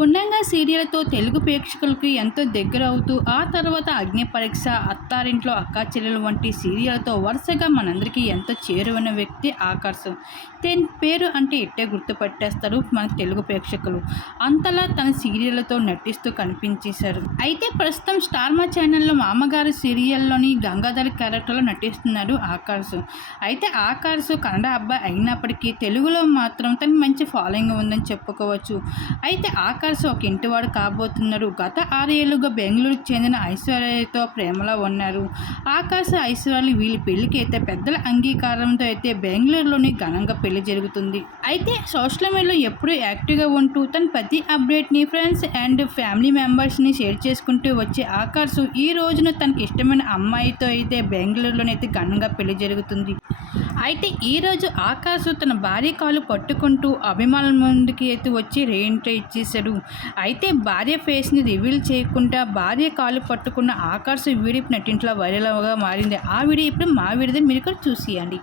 పుణ్యంగా సీరియల్తో తెలుగు ప్రేక్షకులకి ఎంతో దగ్గర అవుతూ ఆ తర్వాత అగ్ని పరీక్ష అత్తారింట్లో అక్కా చెల్లెలు వంటి సీరియల్తో వరుసగా మనందరికీ ఎంతో చేరువైన వ్యక్తి ఆకర్షం. దీని పేరు అంటే ఇట్టే గుర్తుపట్టేస్తారు మన తెలుగు ప్రేక్షకులు. అంతలా తన సీరియళ్ళతో నటిస్తూ కనిపించేశారు. అయితే ప్రస్తుతం స్టార్మా ఛానల్లో మామగారు సీరియల్లోని గంగాధర్ క్యారెక్టర్లో నటిస్తున్నాడు ఆకాశ్ అయితే ఆకాశ్ కన్నడ అబ్బాయి అయినప్పటికీ తెలుగులో మాత్రం తనకి మంచి ఫాలోయింగ్ ఉందని చెప్పుకోవచ్చు. అయితే ఆకాశ్ ఒక ఇంటివాడు కాబోతున్నారు గత ఆరేళ్ళుగా బెంగళూరుకు చెందిన ఐశ్వర్యతో ప్రేమలో ఉన్నారు. ఆకాశ ఐశ్వర్యలు వీళ్ళ పెళ్ళికి అయితే పెద్దల అంగీకారంతో అయితే బెంగళూరులోనే ఘనంగా పెళ్ళి జరుగుతుంది. అయితే సోషల్ మీడియాలో ఎప్పుడూ యాక్టివ్గా ఉంటూ తన ప్రతి అప్డేట్ని ఫ్రెండ్స్ అండ్ ఫ్యామిలీ మెంబర్స్ని షేర్ చేసుకుంటూ వచ్చే ఆకాశ్ ఈ రోజున తనకి ఇష్టమైన అమ్మాయితో అయితే బెంగళూరులోనైతే ఘనంగా పెళ్ళి జరుగుతుంది. అయితే ఈరోజు ఆకాశ్ తన భార్య కాలు పట్టుకుంటూ అభిమానుల ముందుకి అయితే వచ్చి రీఎంట్రీ ఇచ్చేశాడు. అయితే భార్య ఫేస్ని రివీల్ చేయకుండా భార్య కాలు పట్టుకున్న ఆకాశ్ వీడియో నటింట్లో వైరల్గా మారింది. ఆ వీడియో ఇప్పుడు మా వీడియో మీరు కూడా చూసియండి.